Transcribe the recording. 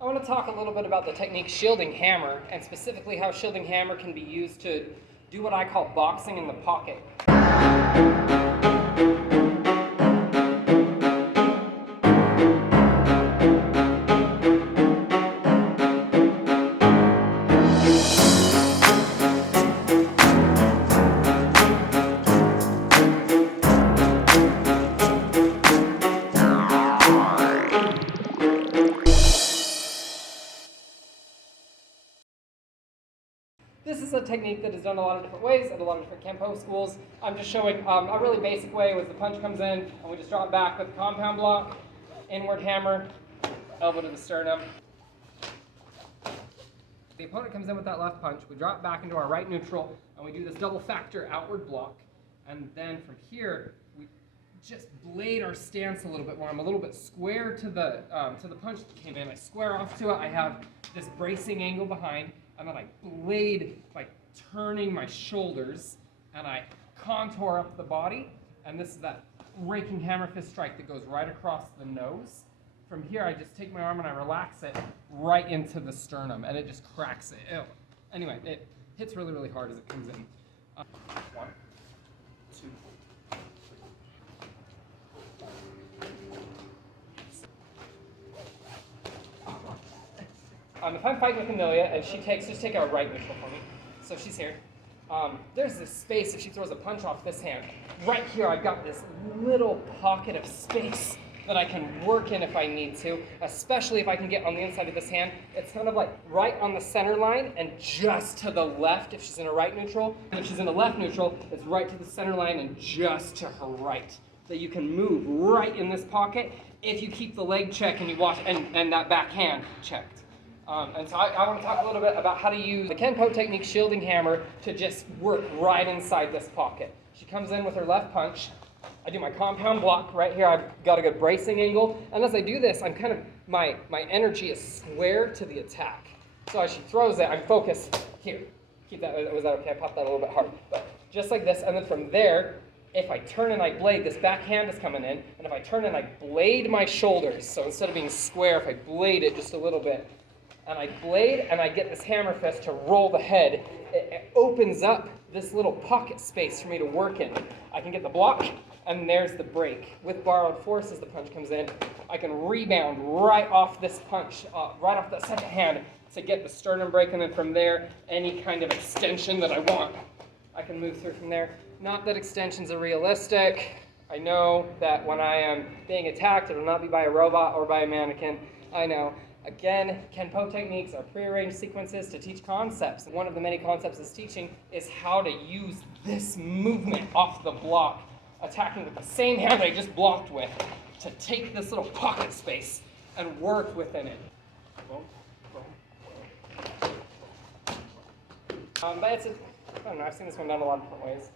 I want to talk a little bit about the technique shielding hammer, and specifically how shielding hammer can be used to do what I call boxing in the pocket. This is a technique that is done a lot of different ways at a lot of different Kenpo schools. I'm just showing a really basic way was the punch comes in and we just drop back with a compound block, inward hammer, elbow to the sternum. The opponent comes in with that left punch, we drop back into our right neutral, and we do this double factor outward block. And then from here, we just blade our stance a little bit more. I'm a little bit square to the punch that came in. I square off to it. I have this bracing angle behind. And then I blade by turning my shoulders, and I contour up the body, and this is that raking hammer fist strike that goes right across the nose. From here, I just take my arm and I relax it right into the sternum, and it just cracks it. Ew. Anyway, it hits really, really hard as it comes in. 1, 2, 3. If I'm fighting with Amelia and she just take our right neutral for me. So she's here. There's this space if she throws a punch off this hand. Right here I've got this little pocket of space that I can work in if I need to, especially if I can get on the inside of this hand. It's kind of like right on the center line and just to the left if she's in a right neutral. And if she's in a left neutral, it's right to the center line and just to her right. So you can move right in this pocket if you keep the leg check and you watch and that back hand checked. And so I want to talk a little bit about how to use the Kenpo technique shielding hammer to just work right inside this pocket. She comes in with her left punch. I do my compound block right here. I've got a good bracing angle. And as I do this, I'm kind of, my energy is square to the attack. So as she throws it, I'm focused here. Keep that, was that okay? I popped that a little bit hard. But just like this, and then from there, if I turn and I blade, this back hand is coming in, and if I turn and I blade my shoulders, so instead of being square, if I blade it just a little bit, and I blade and I get this hammer fist to roll the head, it opens up this little pocket space for me to work in. I can get the block, and there's the break. With borrowed force as the punch comes in, I can rebound right off this punch, right off that second hand to get the sternum break, and then from there, any kind of extension that I want, I can move through from there. Not that extensions are realistic. I know that when I am being attacked, it will not be by a robot or by a mannequin. I know. Again, Kenpo techniques are prearranged sequences to teach concepts. One of the many concepts it's teaching is how to use this movement off the block, attacking with the same hand I just blocked with, to take this little pocket space and work within it. But it's I don't know, I've seen this one done a lot of different ways.